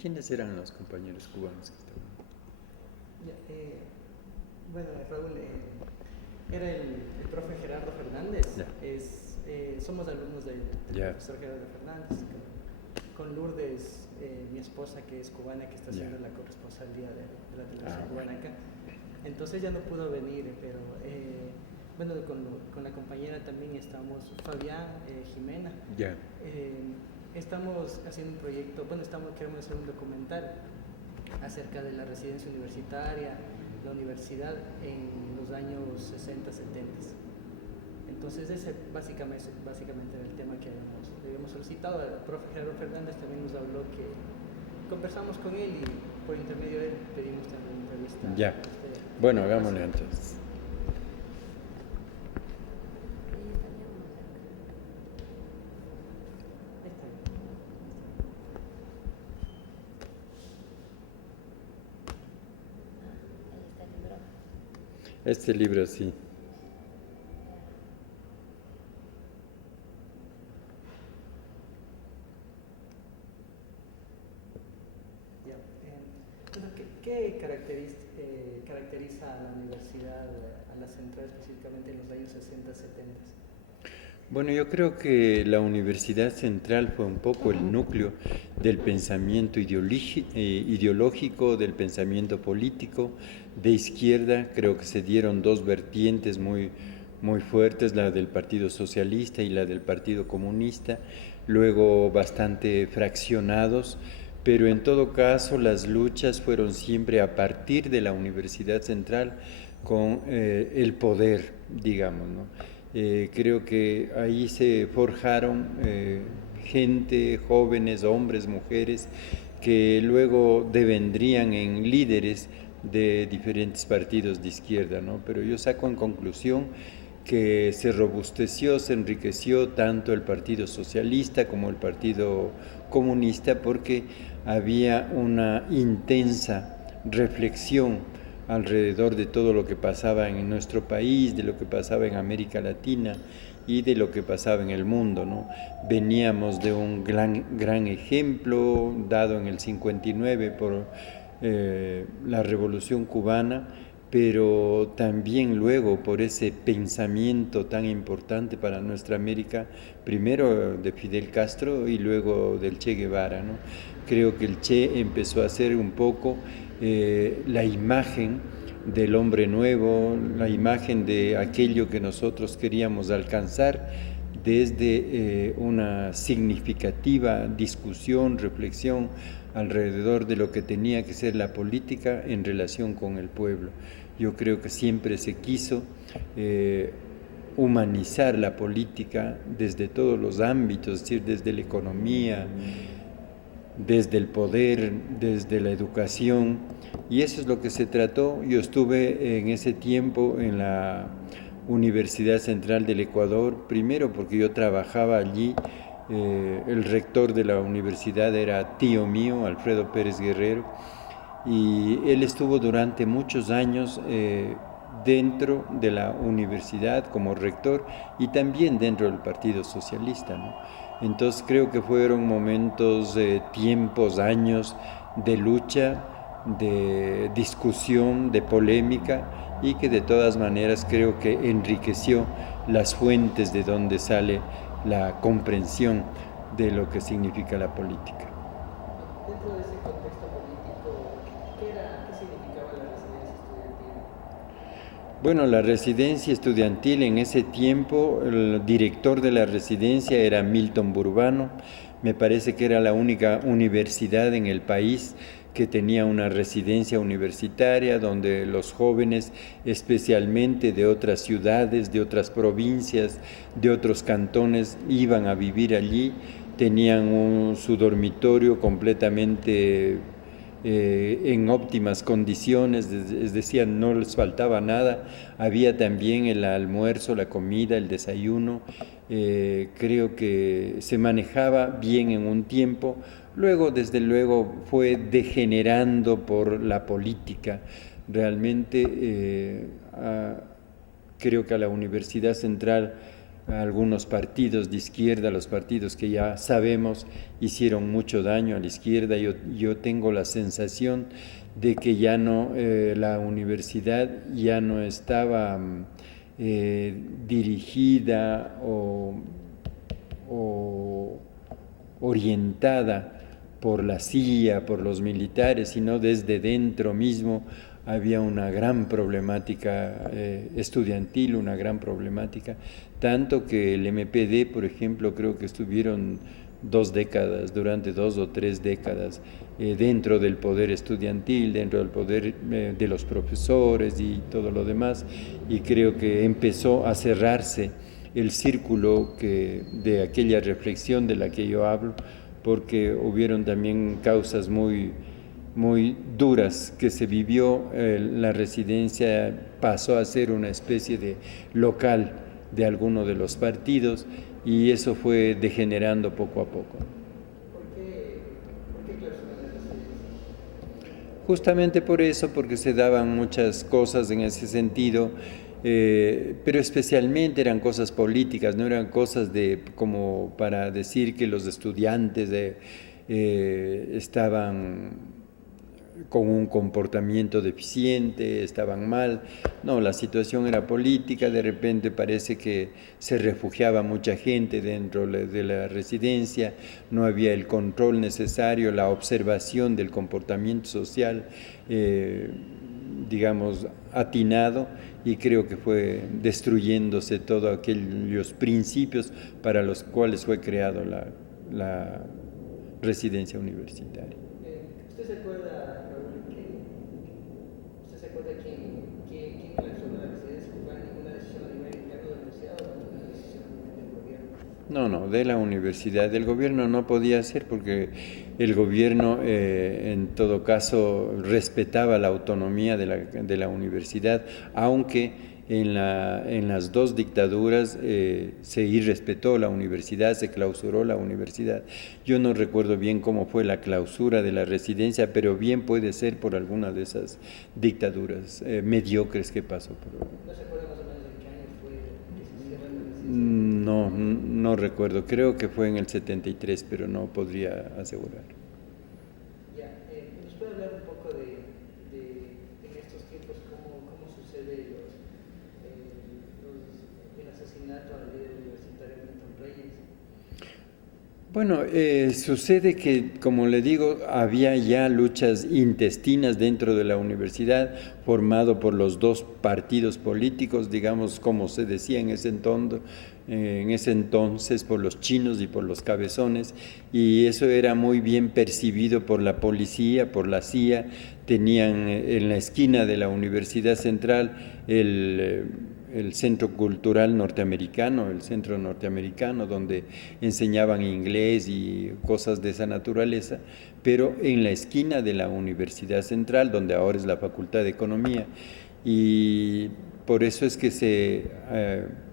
¿Quiénes eran los compañeros cubanos que estaban? Ya, bueno, Raúl, era el profe Gerardo Fernández. Ya. Somos alumnos del Ya. profesor Gerardo Fernández, con Lourdes, mi esposa, que es cubana, que está haciendo Ya. la corresponsalía de la televisión Ah, cubana acá. Entonces ya no pudo venir, pero bueno, con la compañera también estamos, Fabián, Jimena. Ya. Estamos haciendo un proyecto, bueno, queremos hacer un documental acerca de la residencia universitaria, la universidad en los años 60, 70. Entonces ese básicamente era el tema que habíamos solicitado. El profe Gerardo Fernández también nos habló, que conversamos con él y por intermedio de él pedimos también una entrevista. Ya. Bueno, hagámosle entonces. Este libro sí. Ya. ¿Qué caracteriza a la universidad, a la central específicamente en los años 60, 70? Bueno, yo creo que la Universidad Central fue un poco el núcleo del pensamiento ideológico, del pensamiento político de izquierda. Creo que se dieron dos vertientes muy fuertes, la del Partido Socialista y la del Partido Comunista, luego bastante fraccionados, pero en todo caso las luchas fueron siempre a partir de la Universidad Central con el poder, digamos, ¿no? Creo que ahí se forjaron gente, jóvenes, hombres, mujeres, que luego devendrían en líderes de diferentes partidos de izquierda, ¿no? Pero yo saco en conclusión que se robusteció, se enriqueció tanto el Partido Socialista como el Partido Comunista, porque había una intensa reflexión alrededor de todo lo que pasaba en nuestro país, de lo que pasaba en América Latina y de lo que pasaba en el mundo, ¿no? Veníamos de un gran ejemplo dado en el 59 por la Revolución Cubana, pero también luego por ese pensamiento tan importante para nuestra América, primero de Fidel Castro y luego del Che Guevara, ¿no? Creo que el Che empezó a hacer un poco la imagen del hombre nuevo, la imagen de aquello que nosotros queríamos alcanzar desde una significativa discusión, reflexión alrededor de lo que tenía que ser la política en relación con el pueblo. Yo creo que siempre se quiso humanizar la política desde todos los ámbitos, es decir, desde la economía, desde el poder, desde la educación, y eso es lo que se trató. Yo estuve en ese tiempo en la Universidad Central del Ecuador, primero porque yo trabajaba allí, el rector de la universidad era tío mío, Alfredo Pérez Guerrero, y él estuvo durante muchos años dentro de la universidad como rector y también dentro del Partido Socialista, ¿no? Entonces creo que fueron momentos, tiempos, años de lucha, de discusión, de polémica, y que de todas maneras creo que enriqueció las fuentes de donde sale la comprensión de lo que significa la política. Dentro de ese contexto político, ¿qué significaba la residencia estudiantil? Bueno, la residencia estudiantil en ese tiempo, el director de la residencia era Milton Burbano. Me parece que era la única universidad en el país que tenía una residencia universitaria donde los jóvenes, especialmente de otras ciudades, de otras provincias, de otros cantones, iban a vivir allí. Tenían su dormitorio completamente en óptimas condiciones, es decir, no les faltaba nada. Había también el almuerzo, la comida, el desayuno. Creo que se manejaba bien en un tiempo. Luego, desde luego, fue degenerando por la política. Realmente creo que a la Universidad Central algunos partidos de izquierda, los partidos que ya sabemos hicieron mucho daño a la izquierda. Yo tengo la sensación de que ya no, la universidad ya no estaba dirigida o orientada por la CIA, por los militares, sino desde dentro mismo había una gran problemática estudiantil, una gran problemática, tanto que el MPD, por ejemplo, creo que estuvieron 2 décadas, durante 2 o 3 décadas, dentro del poder estudiantil, dentro del poder de los profesores y todo lo demás, y creo que empezó a cerrarse el círculo de aquella reflexión de la que yo hablo, porque hubieron también causas muy duras que se vivió. La residencia pasó a ser una especie de local de alguno de los partidos y eso fue degenerando poco a poco. ¿Por qué clausuraron la residencia? Justamente por eso, porque se daban muchas cosas en ese sentido, pero especialmente eran cosas políticas, no eran cosas como para decir que los estudiantes estaban con un comportamiento deficiente, estaban mal. No, la situación era política. De repente parece que se refugiaba mucha gente dentro de la residencia, no había el control necesario, la observación del comportamiento social, digamos, atinado, y creo que fue destruyéndose todos aquellos principios para los cuales fue creado la residencia universitaria. ¿Usted se acuerda, Raúl, quién clausuró la residencia? ¿Fue ninguna decisión a nivel interno de la universidad o una decisión del gobierno? No, de la universidad. Del gobierno no podía ser porque el gobierno en todo caso respetaba la autonomía de la universidad, aunque en las 2 dictaduras se irrespetó la universidad, se clausuró la universidad. Yo no recuerdo bien cómo fue la clausura de la residencia, pero bien puede ser por alguna de esas dictaduras mediocres que pasó por. ¿No se acuerda más o menos de qué año fue que se cierra la residencia? No recuerdo, creo que fue en el 73, pero no podría asegurar. Ya, ¿nos puede hablar un poco de en estos tiempos cómo sucede el asesinato al líder universitario Milton Reyes? Bueno, sucede que, como le digo, había ya luchas intestinas dentro de la universidad, formado por los 2 partidos políticos, digamos, como se decía en ese entonces, por los chinos y por los cabezones, y eso era muy bien percibido por la policía, por la CIA. Tenían en la esquina de la Universidad Central el Centro Cultural Norteamericano, el Centro Norteamericano, donde enseñaban inglés y cosas de esa naturaleza, pero en la esquina de la Universidad Central, donde ahora es la Facultad de Economía, y por eso es que se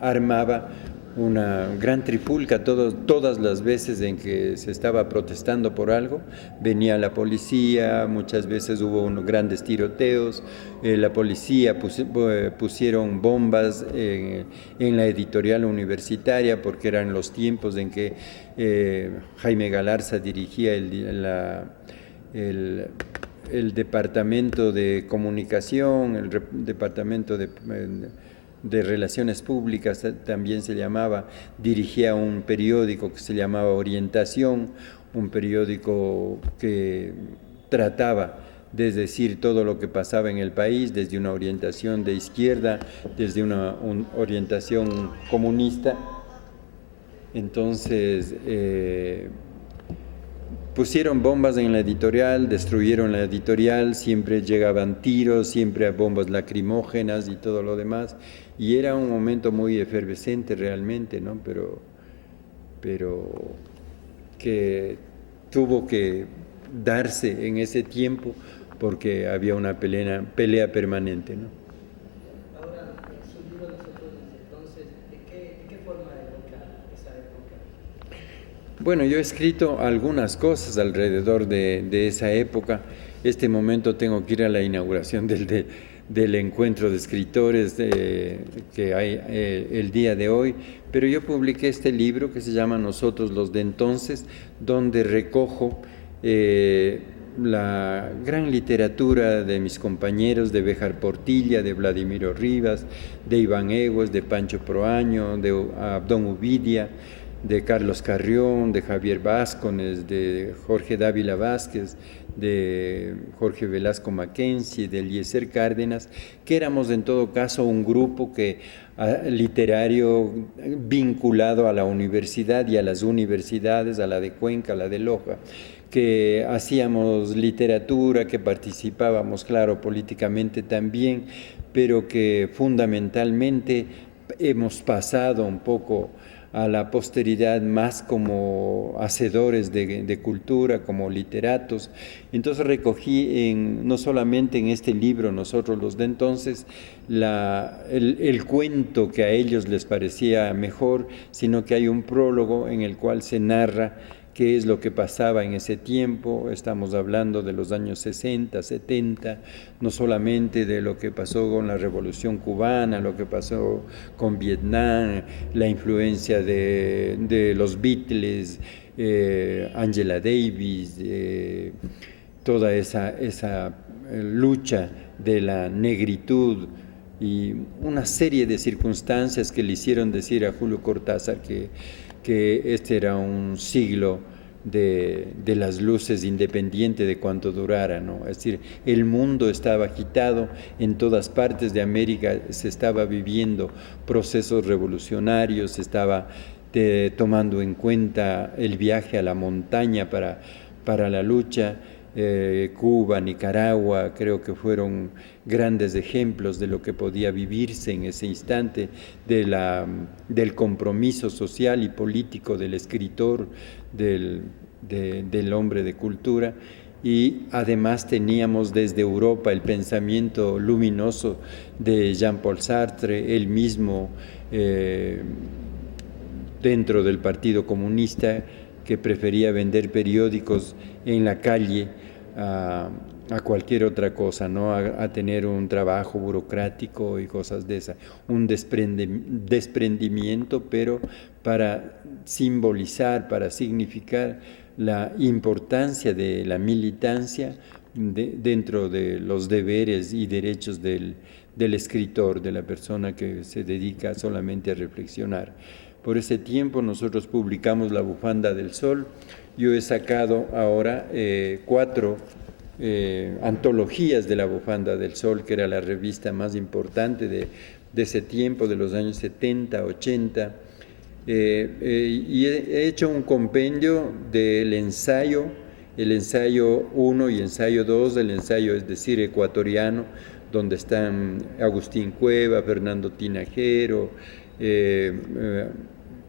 armaba una gran trifulca todas las veces en que se estaba protestando por algo. Venía la policía, muchas veces hubo unos grandes tiroteos, la policía pusieron bombas en la editorial universitaria porque eran los tiempos en que Jaime Galarza dirigía el departamento de comunicación, el departamento de Relaciones Públicas también se llamaba, dirigía un periódico que se llamaba Orientación, un periódico que trataba de decir todo lo que pasaba en el país, desde una orientación de izquierda, desde una orientación comunista. Entonces, pusieron bombas en la editorial, destruyeron la editorial, siempre llegaban tiros, siempre bombas lacrimógenas y todo lo demás, y era un momento muy efervescente realmente, ¿no? Pero que tuvo que darse en ese tiempo porque había una pelea permanente, ¿no? Ahora, en su libro nosotros desde entonces, ¿de qué forma evoca esa época? Bueno, yo he escrito algunas cosas alrededor de esa época. Este momento tengo que ir a la inauguración del encuentro de escritores que hay el día de hoy, pero yo publiqué este libro que se llama Nosotros los de entonces, donde recojo la gran literatura de mis compañeros, de Béjar Portilla, de Vladimiro Rivas, de Iván Egues, de Pancho Proaño, de Abdón Uvidia, de Carlos Carrión, de Javier Vázquez, de Jorge Dávila Vázquez, de Jorge Velasco Mackenzie, de Eliezer Cárdenas, que éramos en todo caso un grupo literario vinculado a la universidad y a las universidades, a la de Cuenca, a la de Loja, que hacíamos literatura, que participábamos, claro, políticamente también, pero que fundamentalmente hemos pasado un poco a la posteridad más como hacedores de cultura, como literatos. Entonces recogí no solamente en este libro, Nosotros los de entonces, el cuento que a ellos les parecía mejor, sino que hay un prólogo en el cual se narra qué es lo que pasaba en ese tiempo. Estamos hablando de los años 60, 70, no solamente de lo que pasó con la Revolución Cubana, lo que pasó con Vietnam, la influencia de los Beatles, Angela Davis, toda esa lucha de la negritud y una serie de circunstancias que le hicieron decir a Julio Cortázar que este era un siglo de las luces, independiente de cuánto durara, ¿no? Es decir, el mundo estaba agitado, en todas partes de América se estaba viviendo procesos revolucionarios, se estaba tomando en cuenta el viaje a la montaña para la lucha. Cuba, Nicaragua, creo que fueron grandes ejemplos de lo que podía vivirse en ese instante, del compromiso social y político del escritor, del hombre de cultura. Y además teníamos desde Europa el pensamiento luminoso de Jean-Paul Sartre, él mismo dentro del Partido Comunista, que prefería vender periódicos en la calle a cualquier otra cosa, ¿no? A tener un trabajo burocrático y cosas de esas, un desprendimiento, pero para simbolizar, para significar la importancia de la militancia dentro de los deberes y derechos del escritor, de la persona que se dedica solamente a reflexionar. Por ese tiempo nosotros publicamos La Bufanda del Sol. Yo he sacado ahora 4 antologías de La Bufanda del Sol, que era la revista más importante de ese tiempo, de los años 70, 80, y he hecho un compendio del ensayo, el ensayo 1 y ensayo 2, el ensayo es decir ecuatoriano, donde están Agustín Cueva, Fernando Tinajero,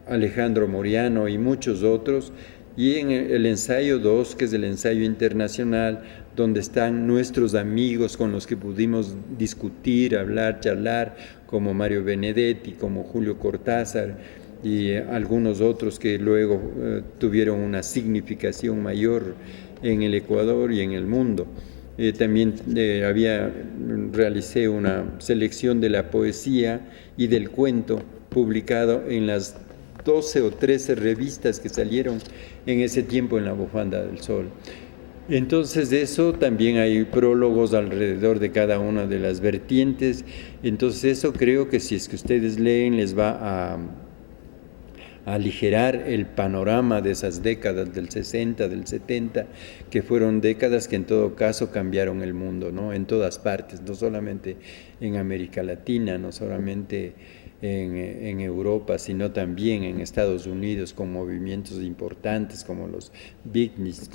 Alejandro Moriano y muchos otros, y en el ensayo 2, que es el ensayo internacional, donde están nuestros amigos con los que pudimos discutir, hablar, charlar, como Mario Benedetti, como Julio Cortázar y algunos otros que luego tuvieron una significación mayor en el Ecuador y en el mundo. También realicé una selección de la poesía y del cuento publicado en las 12 o 13 revistas que salieron en ese tiempo en La Bufanda del Sol. Entonces de eso también hay prólogos alrededor de cada una de las vertientes. Entonces eso creo que si es que ustedes leen les va a aligerar el panorama de esas décadas del 60, del 70, que fueron décadas que en todo caso cambiaron el mundo, ¿no? En todas partes, no solamente en América Latina, no solamente en Europa, sino también en Estados Unidos, con movimientos importantes como los beatniks,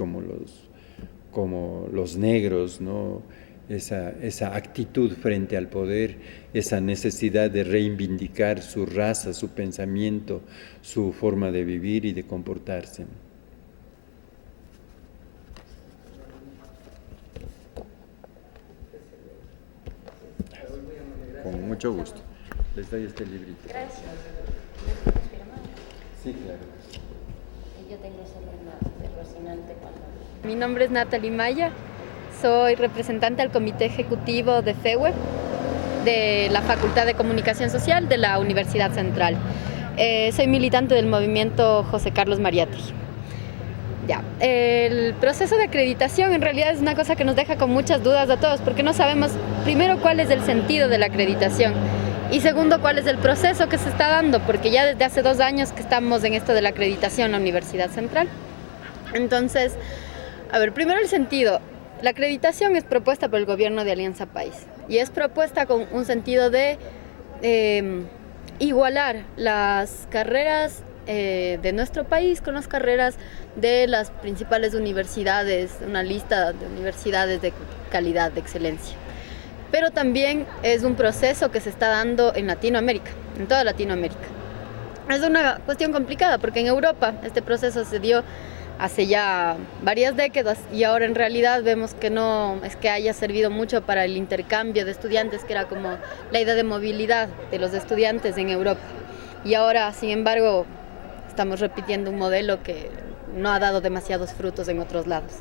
como los negros, ¿no? Esa actitud frente al poder, esa necesidad de reivindicar su raza, su pensamiento, su forma de vivir y de comportarse. Con mucho gusto. Les doy este librito. Gracias. ¿Me puedes firmar? Sí, claro. Yo tengo solo de Rocinante cuando... Mi nombre es Natalie Maya, soy representante al Comité Ejecutivo de FEWE. de la Facultad de Comunicación Social de la Universidad Central. Soy militante del movimiento José Carlos Mariátegui. Ya. El proceso de acreditación en realidad es una cosa que nos deja con muchas dudas a todos, porque no sabemos, primero, cuál es el sentido de la acreditación y segundo, cuál es el proceso que se está dando, porque ya desde hace 2 años que estamos en esto de la acreditación en la Universidad Central. Entonces, a ver, primero el sentido. La acreditación es propuesta por el gobierno de Alianza País y es propuesta con un sentido de igualar las carreras de nuestro país con las carreras de las principales universidades, una lista de universidades de calidad, de excelencia. Pero también es un proceso que se está dando en Latinoamérica, en toda Latinoamérica. Es una cuestión complicada porque en Europa este proceso se dio hace ya varias décadas y ahora en realidad vemos que no es que haya servido mucho para el intercambio de estudiantes, que era como la idea de movilidad de los estudiantes en Europa. Y ahora, sin embargo, estamos repitiendo un modelo que no ha dado demasiados frutos en otros lados.